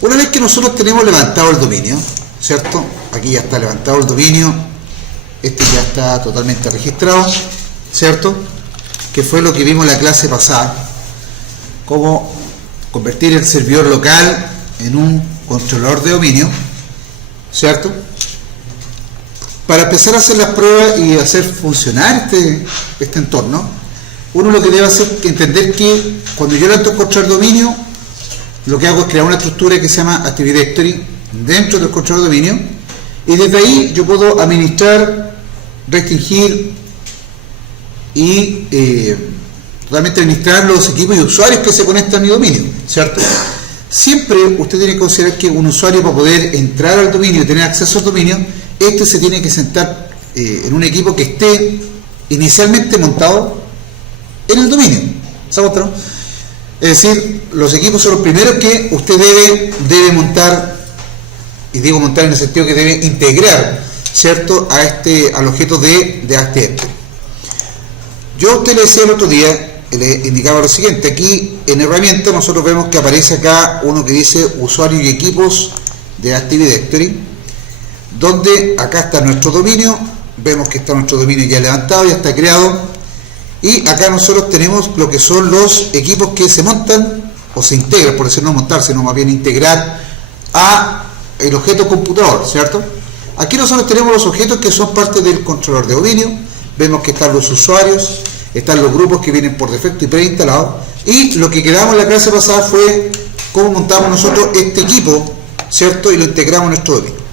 Una vez que nosotros tenemos levantado el dominio, ¿cierto? Aquí ya está levantado el dominio, este ya está totalmente registrado, ¿cierto? Que fue lo que vimos en la clase pasada, cómo convertir el servidor local en un controlador de dominio, ¿cierto? Para empezar a hacer las pruebas y hacer funcionar este entorno, uno lo que debe hacer es entender que cuando yo levanto el controlador de dominio, lo que hago es crear una estructura que se llama Active Directory dentro del controlador de dominio, y desde ahí yo puedo administrar, restringir y totalmente administrar los equipos y usuarios que se conectan a mi dominio, ¿cierto? Siempre usted tiene que considerar que un usuario, para poder entrar al dominio y tener acceso al dominio, se tiene que sentar en un equipo que esté inicialmente montado en el dominio, ¿sabes? Es decir, los equipos son los primeros que usted debe montar, y digo montar en el sentido que debe integrar, ¿cierto?, al objeto de Active Directory. Yo a usted le decía el otro día, le indicaba lo siguiente: aquí en herramienta nosotros vemos que aparece acá uno que dice usuarios y equipos de Active Directory, donde acá está nuestro dominio, vemos que está nuestro dominio ya levantado, ya está creado, y acá nosotros tenemos lo que son los equipos que se montan o se integran, por decir no montar, sino más bien integrar a el objeto computador, ¿cierto? Aquí nosotros tenemos los objetos que son parte del controlador de dominio, vemos que están los usuarios, están los grupos que vienen por defecto y preinstalados, y lo que quedamos en la clase pasada fue cómo montamos nosotros este equipo, ¿cierto?, y lo integramos en nuestro dominio.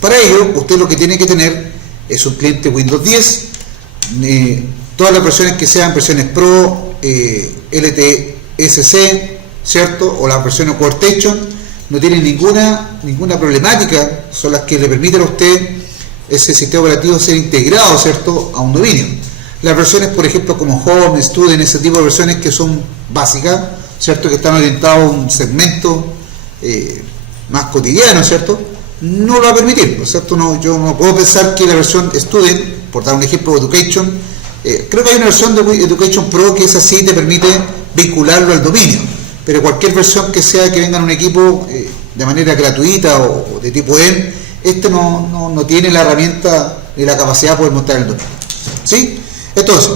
Para ello, usted lo que tiene que tener es un cliente Windows 10, todas las versiones que sean versiones Pro, LTSC, ¿cierto?, o las versiones Workstation, no tienen ninguna problemática, son las que le permiten a usted ese sistema operativo ser integrado, ¿cierto?, a un dominio. Las versiones, por ejemplo, como Home, Student, ese tipo de versiones que son básicas, ¿cierto?, que están orientadas a un segmento más cotidiano, ¿cierto?, no lo va a permitir, ¿cierto? Yo no puedo pensar que la versión Student, por dar un ejemplo, Education, creo que hay una versión de Education Pro que es así, te permite vincularlo al dominio, pero cualquier versión que sea que venga en un equipo de manera gratuita o de tipo M, no tiene la herramienta ni la capacidad de poder montar el dominio, ¿sí? Entonces,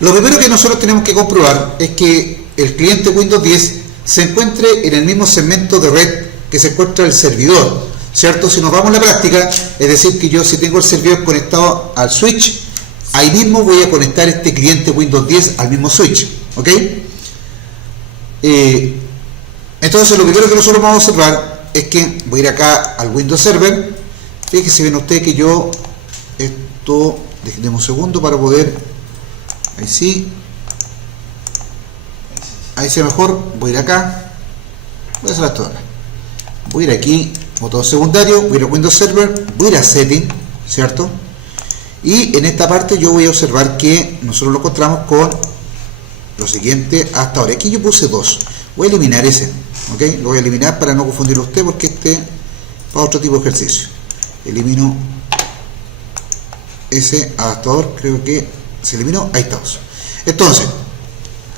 lo primero que nosotros tenemos que comprobar es que el cliente Windows 10 se encuentre en el mismo segmento de red que se encuentra el servidor, ¿cierto? Si nos vamos a la práctica, es decir, que yo si tengo el servidor conectado al switch, ahí mismo voy a conectar este cliente Windows 10 al mismo switch, ¿ok? Entonces lo primero que nosotros vamos a observar es que voy a ir acá al Windows Server. Fíjense bien usted que yo déjenme un segundo para poder, ahí sí mejor, voy a ir acá, voy a hacer esto ahora. Voy a ir aquí, botón secundario, voy a ir a Windows Server, voy a ir a Setting, ¿cierto? Y en esta parte yo voy a observar que nosotros lo encontramos con lo siguiente hasta ahora. Aquí yo puse 2, voy a eliminar ese, ¿ok? Lo voy a eliminar para no confundirlo usted, porque para otro tipo de ejercicio. Elimino ese adaptador, creo que se eliminó, ahí estamos. Entonces,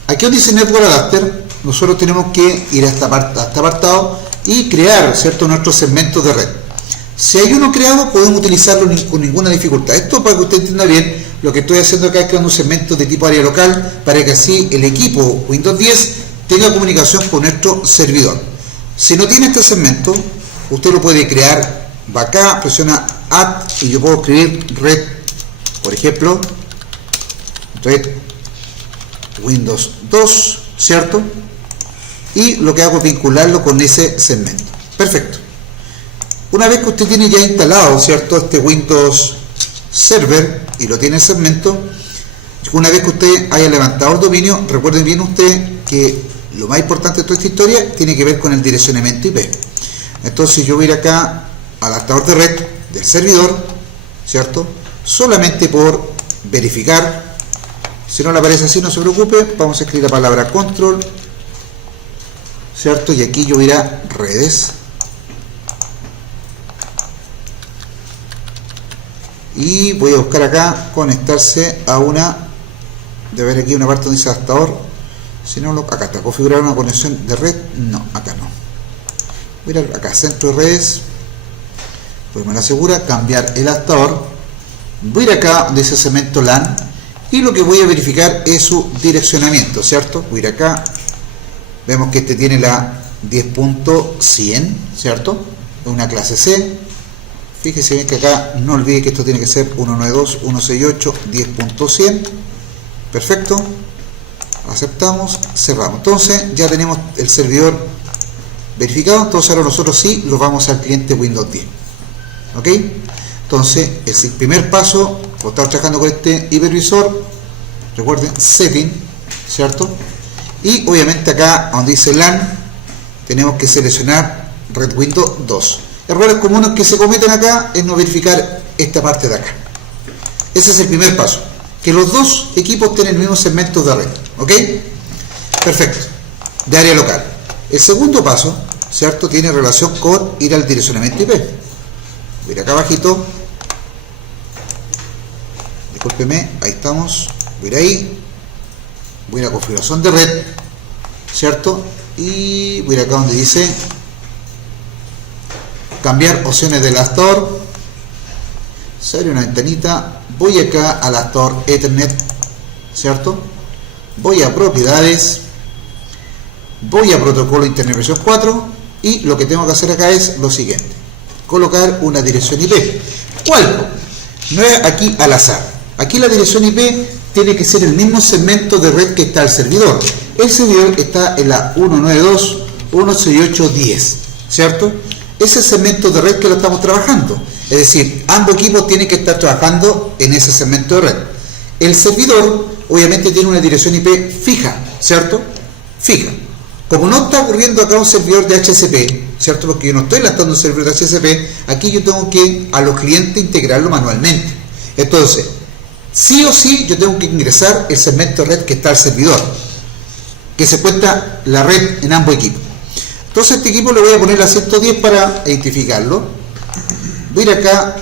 aquí donde dice Network Adapter, nosotros tenemos que ir a este apartado y crear, ¿cierto?, nuestros segmentos de red. Si hay uno creado, podemos utilizarlo con ninguna dificultad. Esto para que usted entienda bien, lo que estoy haciendo acá es creando un segmento de tipo área local para que así el equipo Windows 10 tenga comunicación con nuestro servidor. Si no tiene este segmento, usted lo puede crear, va acá, presiona Add y yo puedo escribir red, por ejemplo, red Windows 2, ¿cierto? Y lo que hago es vincularlo con ese segmento. Perfecto. Una vez que usted tiene ya instalado, ¿cierto?, este Windows Server y lo tiene en segmento, una vez que usted haya levantado el dominio, recuerden bien usted que lo más importante de toda esta historia tiene que ver con el direccionamiento IP. Entonces yo voy a ir acá al adaptador de red del servidor, ¿cierto?, solamente por verificar. Si no le aparece así, no se preocupe, vamos a escribir la palabra control, ¿cierto? Y aquí yo voy a ir a redes y voy a buscar acá conectarse a una, de ver aquí una parte donde dice adaptador, si no, acá está, configurar una conexión de red, no, acá no, voy a ir acá, centro de redes, pues me lo asegura, cambiar el adaptador, voy a ir acá donde dice segmento LAN, y lo que voy a verificar es su direccionamiento, ¿cierto? Voy a ir acá, vemos que este tiene la 10.100, ¿cierto? Es una clase C. Fíjese bien que acá, no olvide que esto tiene que ser 192.168.10.100. Perfecto. Aceptamos, cerramos. Entonces ya tenemos el servidor verificado. Entonces ahora nosotros sí lo vamos al cliente Windows 10. ¿Ok? Entonces es el primer paso. Estamos trabajando con este hipervisor. Recuerden, setting, ¿cierto? Y obviamente acá donde dice LAN tenemos que seleccionar Red Windows 2. Errores comunes que se cometen acá es no verificar esta parte de acá. Ese es el primer paso, que los dos equipos tienen el mismo segmento de red. ¿Ok? Perfecto. De área local. El segundo paso, ¿cierto?, tiene relación con ir al direccionamiento IP. Voy acá abajito, discúlpeme, ahí estamos, voy ahí, voy a configuración de red, ¿cierto? Y voy acá donde dice cambiar opciones del adaptador, sale una ventanita, voy acá al adaptador Ethernet, ¿cierto? Voy a propiedades, voy a protocolo Internet versión 4 y lo que tengo que hacer acá es lo siguiente: colocar una dirección IP. ¿Cuál? No es aquí al azar. Aquí la dirección IP tiene que ser el mismo segmento de red que está el servidor. El servidor está en la 192.168.10, ¿cierto? Ese segmento de red que lo estamos trabajando. Es decir, ambos equipos tienen que estar trabajando en ese segmento de red. El servidor obviamente tiene una dirección IP fija, ¿cierto? Fija. Como no está ocurriendo acá un servidor de HCP, ¿cierto? Porque yo no estoy lanzando un servidor de HCP, aquí yo tengo que a los clientes integrarlo manualmente. Entonces, sí o sí yo tengo que ingresar el segmento de red que está al servidor, que se cuenta la red en ambos equipos. Entonces a este equipo le voy a poner la 110 para identificarlo. Voy a ir acá,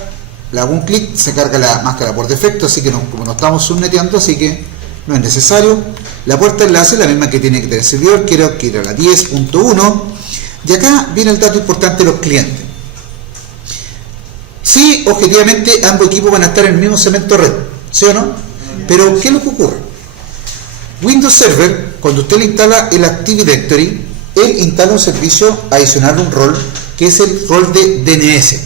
le hago un clic, se carga la máscara por defecto, así que como no estamos subneteando, así que no es necesario. La puerta de enlace es la misma que tiene que tener el servidor, quiero que era la 10.1. Y acá viene el dato importante de los clientes. Sí, objetivamente ambos equipos van a estar en el mismo segmento red, ¿sí o no? Pero ¿qué es lo que ocurre? Windows Server, cuando usted le instala el Active Directory, él instala un servicio adicional, un rol, que es el rol de DNS.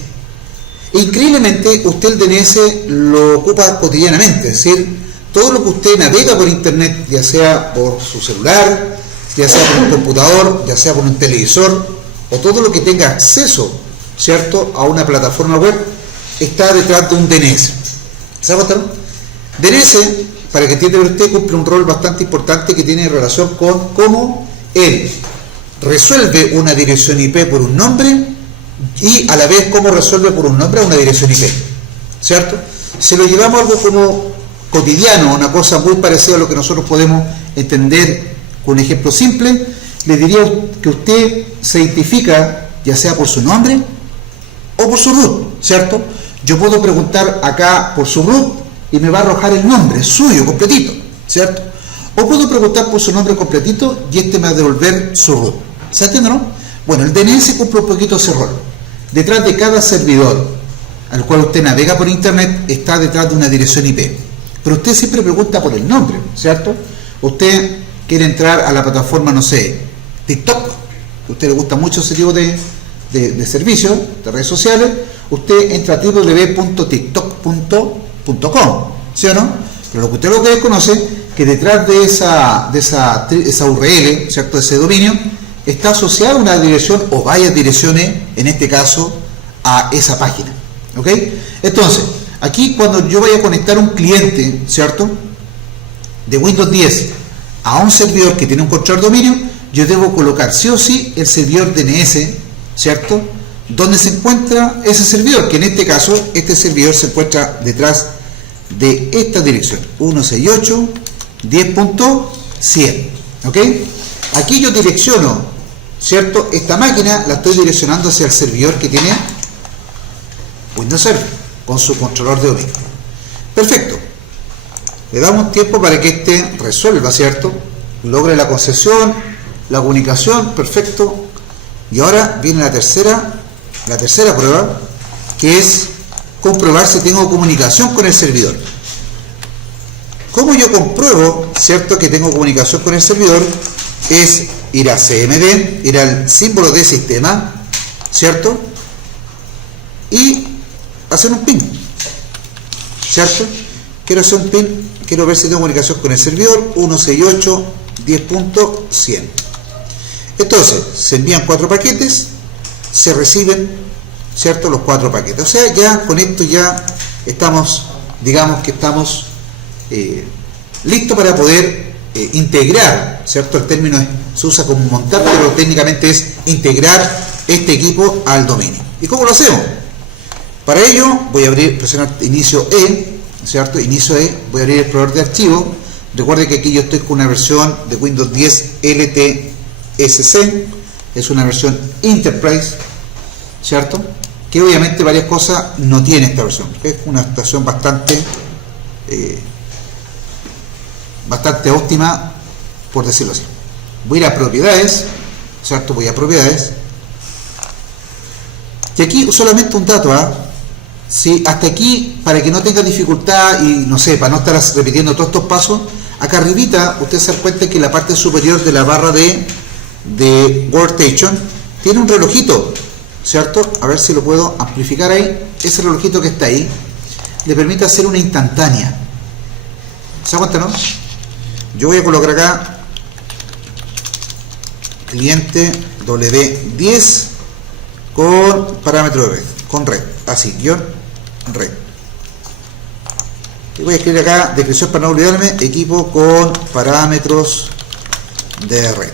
Increíblemente, usted el DNS lo ocupa cotidianamente, es decir, todo lo que usted navega por internet, ya sea por su celular, ya sea por un computador, ya sea por un televisor, o todo lo que tenga acceso, ¿cierto?, a una plataforma web, está detrás de un DNS. ¿Se acuerdan? DNS, para que entienda usted, cumple un rol bastante importante que tiene relación con cómo él resuelve una dirección IP por un nombre y a la vez cómo resuelve por un nombre una dirección IP, ¿cierto? Si lo llevamos a algo como cotidiano, una cosa muy parecida a lo que nosotros podemos entender con un ejemplo simple, le diría que usted se identifica ya sea por su nombre o por su root, ¿cierto? Yo puedo preguntar acá por su root y me va a arrojar el nombre suyo completito, ¿cierto? O puedo preguntar por su nombre completito y este me va a devolver su root. ¿Se entiende, no? Bueno, el DNS cumple un poquito ese rol. Detrás de cada servidor al cual usted navega por internet está detrás de una dirección IP. Pero usted siempre pregunta por el nombre, ¿cierto? Usted quiere entrar a la plataforma, no sé, TikTok. A usted le gusta mucho ese tipo de servicios, de redes sociales. Usted entra a www.tiktok.com, ¿sí o no? Pero lo que usted lo que desconoce, que detrás de esa URL, ¿cierto?, de ese dominio, está asociada una dirección o varias direcciones, en este caso, a esa página. ¿Ok? Entonces, aquí cuando yo vaya a conectar un cliente, ¿cierto?, de Windows 10 a un servidor que tiene un controlador de dominio, yo debo colocar sí o sí el servidor DNS, ¿cierto?, donde se encuentra ese servidor, que en este caso, este servidor se encuentra detrás de esta dirección, 168.10.100. ¿Ok? Aquí yo direcciono, ¿cierto?, esta máquina la estoy direccionando hacia el servidor que tiene Windows Server con su controlador de dominio. Perfecto. Le damos tiempo para que este resuelva, ¿cierto?, logre la concesión, la comunicación. Perfecto. Y ahora viene la tercera prueba, que es comprobar si tengo comunicación con el servidor. ¿Cómo yo compruebo, cierto, que tengo comunicación con el servidor? Es ir a CMD, ir al símbolo de sistema, ¿cierto? Y hacer un ping, ¿cierto? Quiero hacer un ping, quiero ver si tengo comunicación con el servidor, 168.10.100. Entonces, se envían 4 paquetes, se reciben, ¿cierto?, los 4 paquetes. O sea, ya con esto ya estamos, digamos que estamos listos para poder integrar, ¿cierto? El término se usa como montar, pero técnicamente es integrar este equipo al dominio. ¿Y cómo lo hacemos? Para ello voy a presionar inicio E, ¿cierto? Inicio E, voy a abrir el explorador de archivos. Recuerde que aquí yo estoy con una versión de Windows 10 LTSC, es una versión Enterprise, ¿cierto? Que obviamente varias cosas no tiene esta versión, es una estación bastante óptima, por decirlo así. Voy a ir a propiedades, ¿cierto? Voy a propiedades, y aquí solamente un dato, si hasta aquí, para que no tenga dificultad y no sé, para no estar repitiendo todos estos pasos, acá arribita usted se da cuenta que la parte superior de la barra de Workstation tiene un relojito, ¿cierto? A ver si lo puedo amplificar ahí. Ese relojito que está ahí le permite hacer una instantánea. ¿Se da cuenta, no? Yo voy a colocar acá cliente W10 con parámetro de red, con red, así, guión red. Y voy a escribir acá, descripción para no olvidarme, equipo con parámetros de red.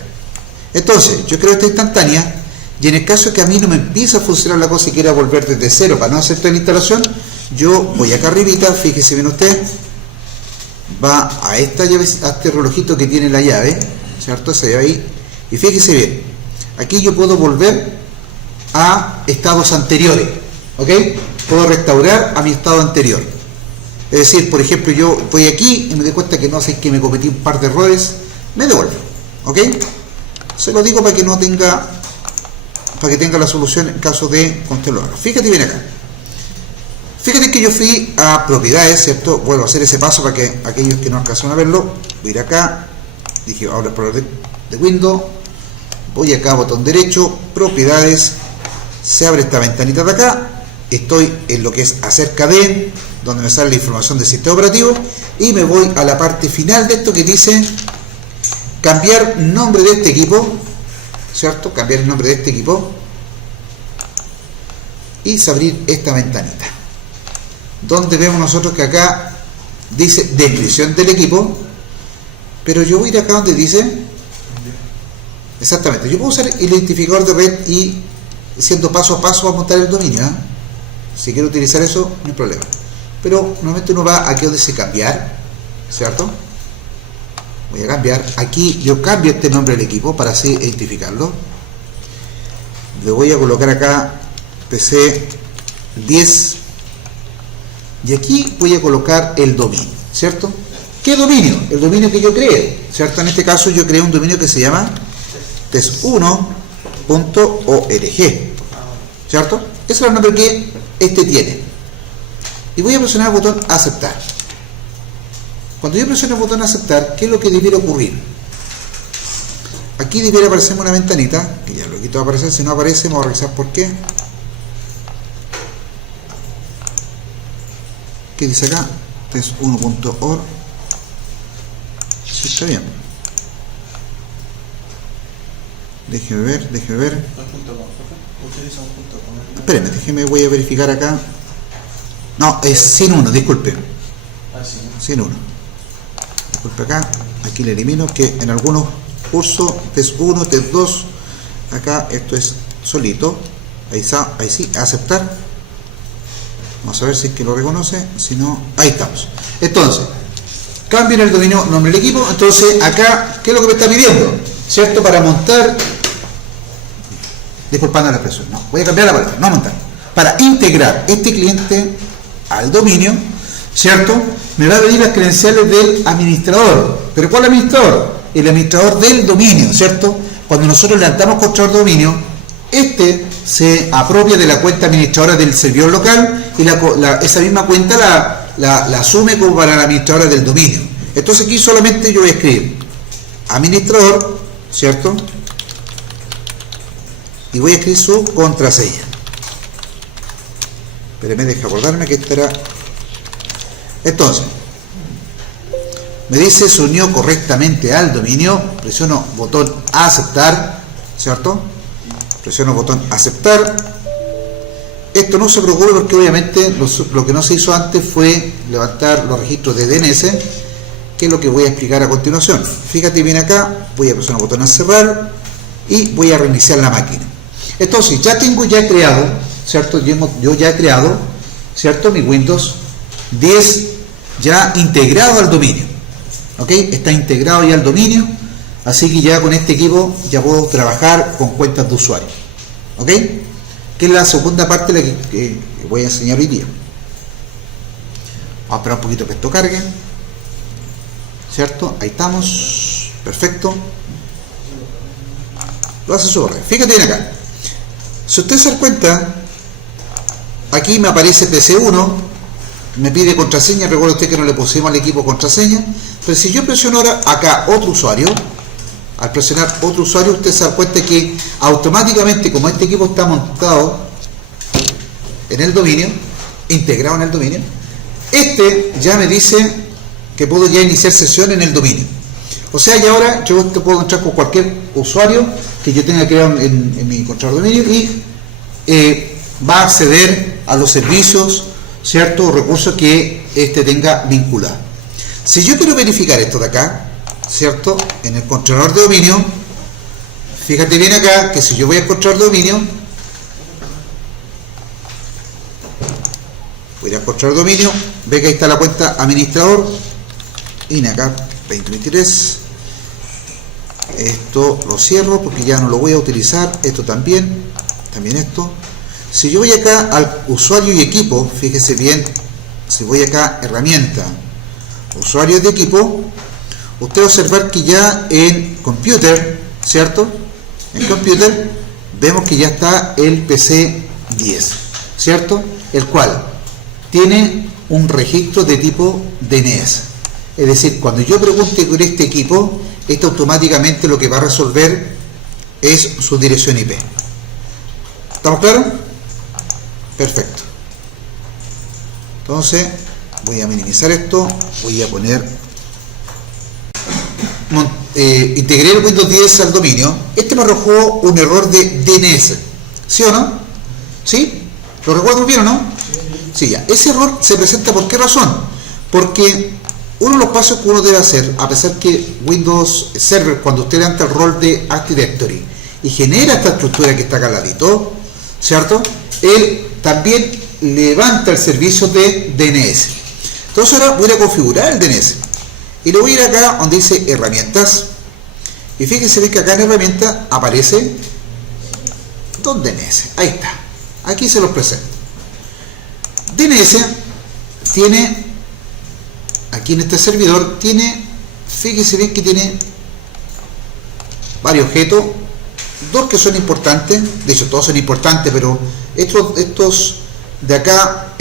Entonces, yo creo esta instantánea, y en el caso que a mí no me empieza a funcionar la cosa y quiera volver desde cero para no hacer toda la instalación, yo voy acá arribita, fíjese bien usted, va a esta llave, a este relojito que tiene la llave, ¿cierto? Esa llave ahí, y fíjese bien, aquí yo puedo volver a estados anteriores, ¿ok? Puedo restaurar a mi estado anterior. Es decir, por ejemplo, yo voy aquí y me doy cuenta que no sé, que me cometí un par de errores, me devuelvo, ¿ok? Se lo digo para que no tenga, para que tenga la solución en caso de que lo haga. Fíjate bien acá. Fíjate que yo fui a propiedades, ¿cierto? Vuelvo a hacer ese paso para que aquellos que no alcanzaron a verlo, voy a ir acá, dije ahora explorador de Windows, voy acá, botón derecho, propiedades, se abre esta ventanita de acá, estoy en lo que es acerca de, donde me sale la información del sistema operativo, y me voy a la parte final de esto que dice cambiar nombre de este equipo, ¿cierto? Cambiar el nombre de este equipo, y se abrir esta ventanita, donde vemos nosotros que acá dice descripción del equipo, pero yo voy a ir acá donde dice, exactamente, yo puedo usar el identificador de red y siendo paso a paso a montar el dominio, si quiero utilizar eso, no hay problema, pero normalmente uno va aquí donde dice cambiar, ¿cierto? Voy a cambiar, aquí yo cambio este nombre del equipo para así identificarlo, le voy a colocar acá PC 10 y aquí voy a colocar el dominio, ¿cierto? ¿Qué dominio? El dominio que yo creé, ¿cierto? En este caso yo creé un dominio que se llama test1.org, ¿cierto? Ese es el nombre que este tiene. Y voy a presionar el botón aceptar. Cuando yo presiono el botón aceptar, ¿qué es lo que debiera ocurrir? Aquí debiera aparecerme una ventanita, que ya lo quito a aparecer, si no aparece vamos a revisar por qué. ¿Qué dice acá? Test1.org. Sí, está bien. Déjeme ver. Espérenme, déjeme, voy a verificar acá. No, es sin uno, disculpe. Sin uno. Disculpe acá, aquí le elimino, que en algunos cursos, test 1, test 2, acá esto es solito. Ahí sí, aceptar. Vamos a ver si es que lo reconoce, si no, ahí estamos. Entonces, cambien el dominio, nombre del equipo. Entonces, acá, ¿qué es lo que me está pidiendo? ¿Cierto? Para montar, disculpando la expresión, no, voy a cambiar la palabra, no montar. Para integrar este cliente al dominio, ¿cierto? Me va a pedir las credenciales del administrador. ¿Pero cuál administrador? El administrador del dominio, ¿cierto? Cuando nosotros levantamos control dominio, Este se apropia de la cuenta administradora del servidor local y esa misma cuenta la asume como para la administradora del dominio. Entonces aquí solamente yo voy a escribir administrador, ¿cierto? Y voy a escribir su contraseña. Pero me deja acordarme que esta era. Entonces, me dice se unió correctamente al dominio, presiono botón aceptar, ¿cierto? Presiono botón aceptar. Esto no se preocupe porque obviamente lo que no se hizo antes fue levantar los registros de DNS, que es lo que voy a explicar a continuación. Fíjate bien acá, voy a presionar botón a cerrar y voy a reiniciar la máquina. Entonces ya creado, ¿cierto? Yo ya he creado, ¿cierto? Mi Windows 10 ya integrado al dominio, ¿ok? Está integrado ya al dominio, así que ya con este equipo ya puedo trabajar con cuentas de usuario, ¿ok? Que es la segunda parte de la que voy a enseñar hoy día. Vamos a esperar un poquito que esto cargue, ¿cierto? Ahí estamos, perfecto. Lo hace súper. Fíjate bien acá. Si usted se da cuenta, aquí me aparece PC1, me pide contraseña. Recuerda usted que no le pusimos al equipo contraseña, pero si yo presiono ahora acá otro usuario, al presionar otro usuario, usted se da cuenta que automáticamente, como este equipo está montado en el dominio, integrado en el dominio, este ya me dice que puedo ya iniciar sesión en el dominio. O sea, y ahora yo te puedo entrar con cualquier usuario que yo tenga creado en mi controlador de dominio y va a acceder a los servicios, ¿cierto? O recursos que este tenga vinculado. Si yo quiero verificar esto de acá, ¿cierto? En el controlador de dominio, fíjate bien acá que si yo voy al controlador de dominio, voy al controlador de dominio, ve que ahí está la cuenta administrador, y acá 2023. Esto lo cierro porque ya no lo voy a utilizar. Esto también esto. Si yo voy acá al usuario y equipo, fíjese bien, si voy acá herramienta, usuarios de equipo, usted va a observar que ya en computer, ¿cierto? En computer vemos que ya está el PC 10, ¿cierto? El cual tiene un registro de tipo DNS. Es decir, cuando yo pregunte por este equipo, esto automáticamente lo que va a resolver es su dirección IP. ¿Estamos claros? Perfecto. Entonces, voy a minimizar esto, voy a poner integré el Windows 10 al dominio. Este me arrojó un error de DNS, ¿sí o no? ¿Sí? ¿Lo recuerdo bien o no? Sí, ya. Ese error se presenta ¿por qué razón? Porque uno de los pasos que uno debe hacer, a pesar que Windows Server, cuando usted levanta el rol de Active Directory y genera esta estructura que está acá al ladito, ¿cierto? Él también levanta el servicio de DNS. Entonces ahora voy a configurar el DNS y le voy a ir acá donde dice herramientas, y fíjense que acá en herramientas aparece dos DNS. Ahí está, aquí se los presento. DNS tiene, aquí en este servidor tiene, fíjense bien que tiene varios objetos, dos que son importantes, de hecho todos son importantes, pero estos de acá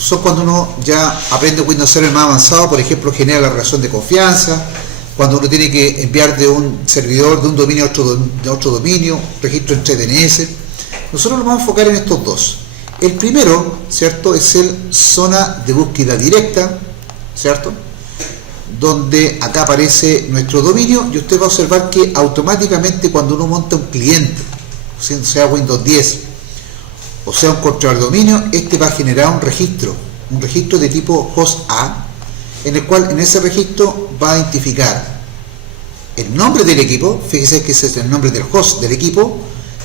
son cuando uno ya aprende Windows Server más avanzado. Por ejemplo, genera la relación de confianza, cuando uno tiene que enviar de un servidor, de un dominio a otro dominio, registro entre DNS. Nosotros nos vamos a enfocar en estos dos. El primero, ¿cierto?, es el zona de búsqueda directa, ¿cierto?, donde acá aparece nuestro dominio, y usted va a observar que automáticamente cuando uno monta un cliente, sea Windows 10 o sea un controlador de dominio, este va a generar un registro de tipo host A, en el cual en ese registro va a identificar el nombre del equipo, fíjese que ese es el nombre del host del equipo,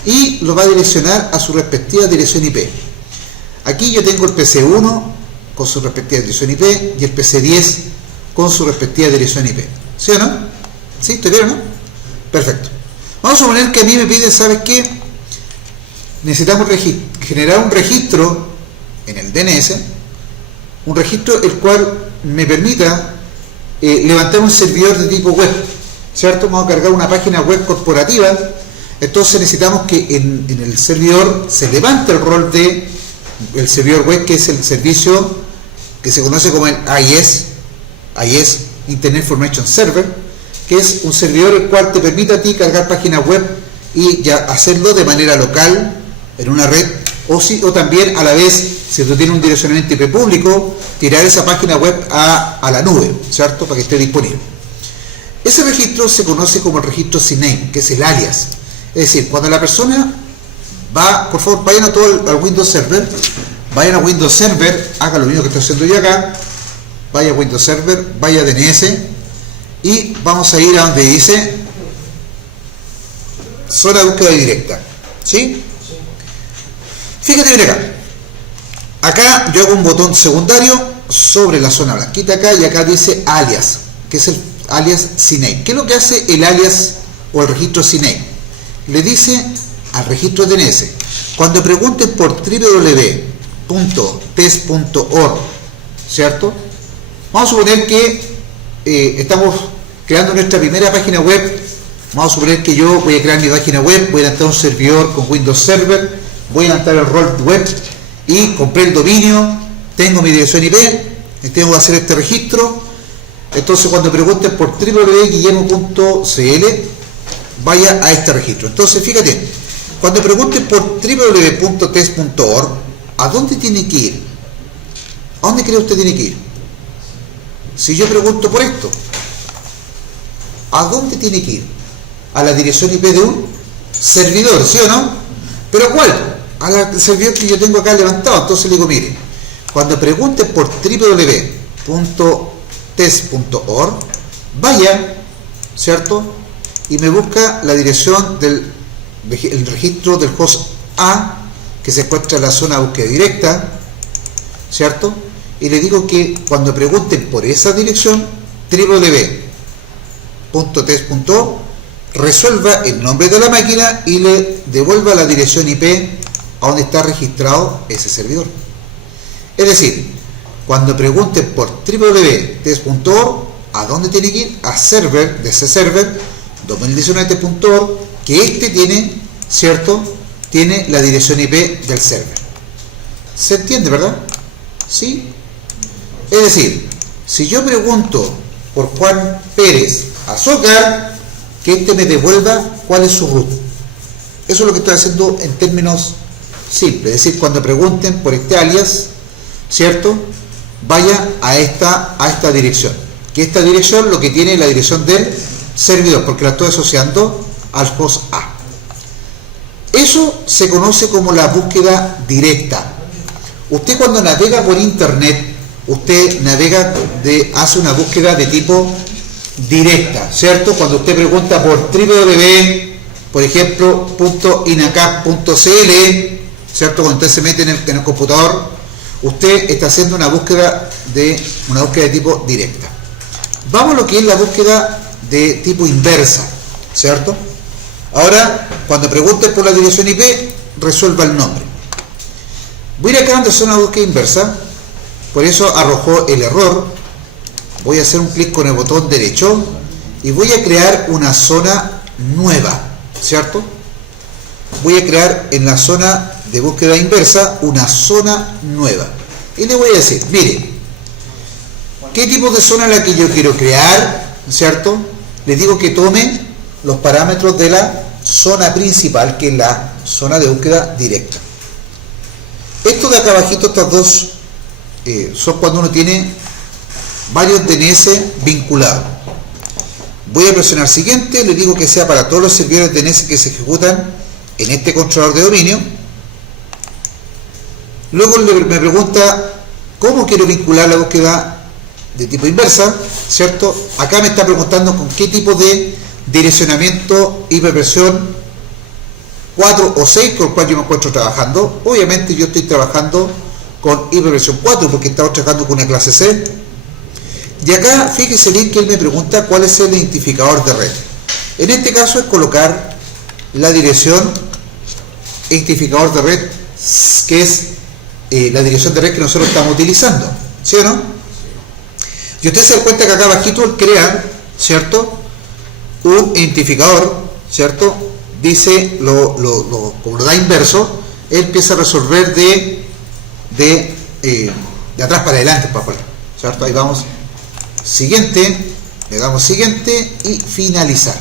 y lo va a direccionar a su respectiva dirección IP. Aquí yo tengo el PC1 con su respectiva dirección IP y el PC10 con su respectiva dirección IP. ¿Sí o no? ¿Sí? ¿Estoy bien o no? Perfecto. Vamos a suponer que a mí me piden, ¿sabes qué? Necesitamos generar un registro en el DNS, un registro el cual me permita levantar un servidor de tipo web, ¿cierto? Vamos a cargar una página web corporativa Entonces necesitamos que en el servidor se levante el rol de el servidor web, que es el servicio que se conoce como el IIS, Internet Information Server, que es un servidor el cual te permite a ti cargar páginas web y ya hacerlo de manera local en una red, o también a la vez, si tú tienes un direccionamiento IP público, tirar esa página web a la nube, ¿cierto? Para que esté disponible. Ese registro se conoce como el registro CNAME, que es el alias. Es decir, cuando la persona va, por favor, vayan a todo al Windows Server, vayan a Windows Server, haga lo mismo que estoy haciendo yo acá, vaya a Windows Server, vaya a DNS y vamos a ir a donde dice zona de búsqueda directa, ¿sí? Fíjate bien acá. Acá yo hago un botón secundario sobre la zona blanquita acá y acá dice alias, que es el alias CNAME. ¿Qué es lo que hace el alias o el registro CNAME? Le dice al registro DNS, cuando pregunten por www.test.org, ¿cierto? Vamos a suponer que estamos creando nuestra primera página web. Vamos a suponer que yo voy a crear mi página web, voy a levantar un servidor con Windows Server, voy a levantar el rol web y compré el dominio, tengo mi dirección IP, tengo que hacer este registro. Entonces cuando pregunten por www.guillermo.cl, vaya a este registro. Entonces fíjate, cuando pregunten por www.test.org, ¿a dónde tiene que ir? ¿A dónde cree usted tiene que ir? Si yo pregunto por esto, ¿a dónde tiene que ir? A la dirección IP de un servidor, ¿sí o no? ¿Pero cuál? Al servidor que yo tengo acá levantado. Entonces le digo, mire, cuando pregunte por www.test.org, vaya, ¿cierto? Y me busca la dirección del registro del host A, que se encuentra en la zona de búsqueda directa, ¿cierto? Y le digo que cuando pregunten por esa dirección, www.test.org, resuelva el nombre de la máquina y le devuelva la dirección IP a donde está registrado ese servidor. Es decir, cuando pregunten por www.test.org, ¿a dónde tiene que ir? A server, de ese server, 2019.org, que este tiene, ¿cierto? Tiene la dirección IP del server. ¿Se entiende, verdad? ¿Sí? Es decir, si yo pregunto por Juan Pérez Azúcar, que este me devuelva cuál es su root. Eso es lo que estoy haciendo en términos simples. Es decir, cuando pregunten por este alias, ¿cierto? Vaya a esta dirección. Que esta dirección lo que tiene es la dirección del servidor, porque la estoy asociando al host A. Eso se conoce como la búsqueda directa. Usted cuando navega por internet, usted navega hace una búsqueda de tipo directa, ¿cierto? Cuando usted pregunta por www, por ejemplo, .inacap.cl, ¿cierto? Cuando usted se mete en el computador, usted está haciendo una búsqueda de tipo directa. Vamos a lo que es la búsqueda de tipo inversa, ¿cierto? Ahora, cuando pregunten por la dirección IP, resuelva el nombre. Voy a ir acá donde es una búsqueda inversa, por eso arrojó el error. Voy a hacer un clic con el botón derecho y voy a crear una zona nueva, ¿cierto? Voy a crear en la zona de búsqueda inversa una zona nueva. Y le voy a decir, mire, ¿qué tipo de zona es la que yo quiero crear? ¿Cierto? Le digo que tome los parámetros de la zona principal, que es la zona de búsqueda directa. Esto de acá abajito, estas dos, son cuando uno tiene varios DNS vinculados. Voy a presionar siguiente, le digo que sea para todos los servidores DNS que se ejecutan en este controlador de dominio. Luego me pregunta cómo quiero vincular la búsqueda de tipo inversa, ¿cierto? Acá me está preguntando con qué tipo de direccionamiento hiperversión 4 o 6 con el cual yo me encuentro trabajando. Obviamente yo estoy trabajando con hiperversión 4 porque estamos trabajando con una clase C. Y acá fíjese bien que él me pregunta cuál es el identificador de red. En este caso es colocar la dirección identificador de red, que es la dirección de red que nosotros estamos utilizando, ¿sí o no? Y usted se da cuenta que acá abajito él crea, ¿cierto?, un identificador, ¿cierto?, dice, como lo da inverso, él empieza a resolver de atrás para adelante, para afuera, ¿cierto? Ahí vamos, siguiente, le damos siguiente y finalizar.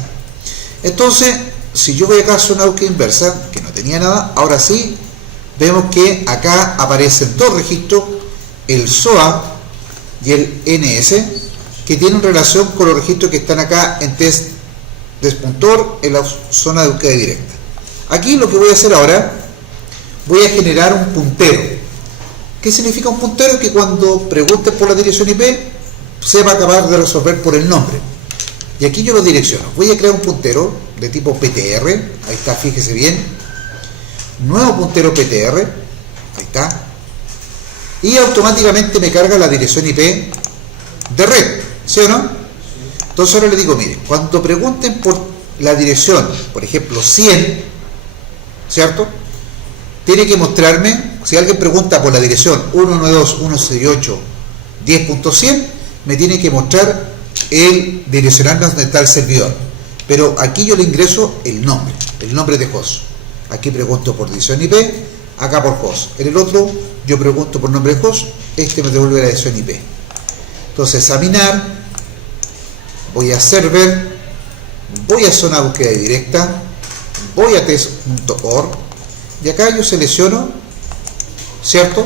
Entonces, si yo voy acá a hacer una búsqueda inversa, que no tenía nada, ahora sí, vemos que acá aparecen dos registros, el SOA y el NS, que tienen relación con los registros que están acá en test.org en la zona de búsqueda directa. Aquí lo que voy a hacer ahora, voy a generar un puntero. ¿Qué significa un puntero? Que cuando pregunten por la dirección IP, se va a acabar de resolver por el nombre. Y aquí yo lo direcciono. Voy a crear un puntero de tipo PTR, ahí está, fíjese bien. Nuevo puntero PTR, ahí está. Y automáticamente me carga la dirección IP de red, ¿sí o no? Entonces ahora le digo, mire, cuando pregunten por la dirección, por ejemplo 100, ¿cierto? Tiene que mostrarme, si alguien pregunta por la dirección 192.168.10.100, me tiene que mostrar el direccional donde está el servidor. Pero aquí yo le ingreso el nombre de host. Aquí pregunto por dirección IP, acá por host. En el otro yo pregunto por nombre de host, este me devuelve la dirección IP. Entonces, examinar, voy a server, voy a zona de búsqueda directa, voy a test.org y acá yo selecciono, ¿cierto?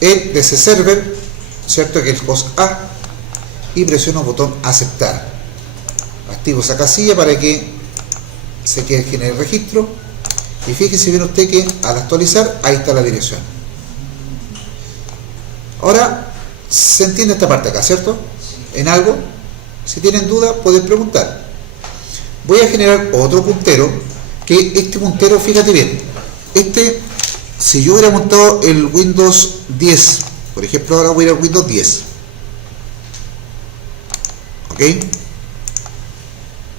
El de ese server, ¿cierto? Que es el host A, y presiono el botón aceptar. Activo esa casilla para que se quede en el registro y fíjese bien usted que al actualizar ahí está la dirección. Ahora se entiende esta parte acá, ¿cierto? En algo, si tienen duda pueden preguntar. Voy a generar otro puntero, que este puntero, fíjate bien, si yo hubiera montado el Windows 10, por ejemplo, ahora voy a ir al Windows 10, ok,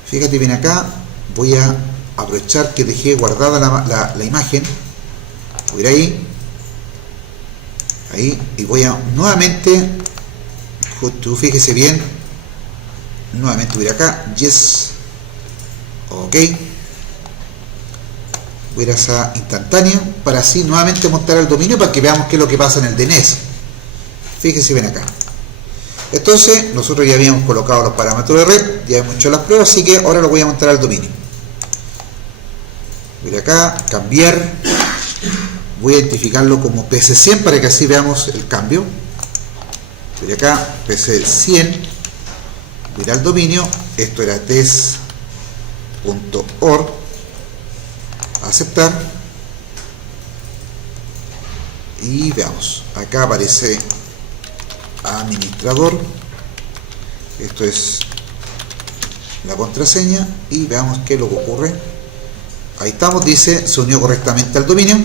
fíjate bien acá, voy a aprovechar que dejé guardada la imagen, voy a ir ahí y voy a nuevamente, justo fíjese bien, nuevamente voy a ir acá, yes, ok, voy a ir a esa instantánea para así nuevamente montar el dominio para que veamos qué es lo que pasa en el DNS. Fíjese bien acá. Entonces nosotros ya habíamos colocado los parámetros de red, ya hemos hecho las pruebas, así que ahora lo voy a montar al dominio. Voy acá, cambiar, voy a identificarlo como PC100 para que así veamos el cambio. Voy acá, PC100, voy al dominio, esto era test.org, aceptar, y veamos, acá aparece administrador, esto es la contraseña y veamos qué es lo que ocurre. Ahí estamos, dice se unió correctamente al dominio.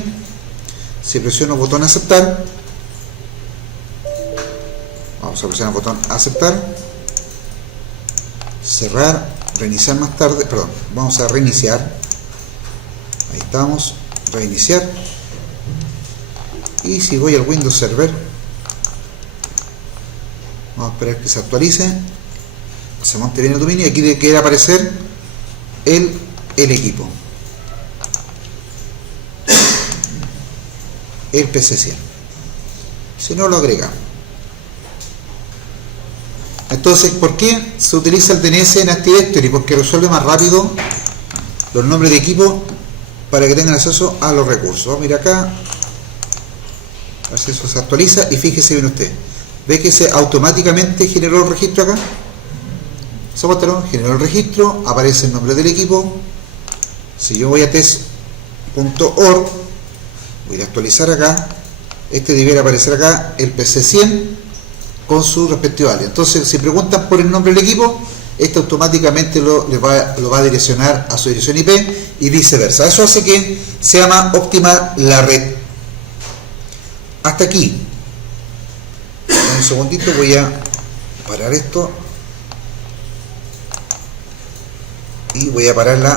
Si presiono el botón aceptar, vamos a presionar el botón aceptar, cerrar, reiniciar más tarde, perdón, vamos a reiniciar, ahí estamos, reiniciar, y si voy al Windows Server, vamos a esperar que se actualice, se monte bien el dominio y aquí quiere aparecer el equipo, el PC100. Si no, lo agregamos. Entonces, ¿por qué se utiliza el DNS en Active Directory? Porque resuelve más rápido los nombres de equipo para que tengan acceso a los recursos. Mira acá, acceso se actualiza y fíjese bien usted. ¿Ve que se automáticamente generó el registro acá? Generó el registro, aparece el nombre del equipo. Si yo voy a test.org, voy a actualizar acá, debiera aparecer acá el PC100 con su respectivo alias. Entonces, si preguntan por el nombre del equipo, automáticamente lo va a direccionar a su dirección IP y viceversa. Eso hace que sea más óptima la red. Hasta aquí. Un segundito, voy a parar esto y voy a parar la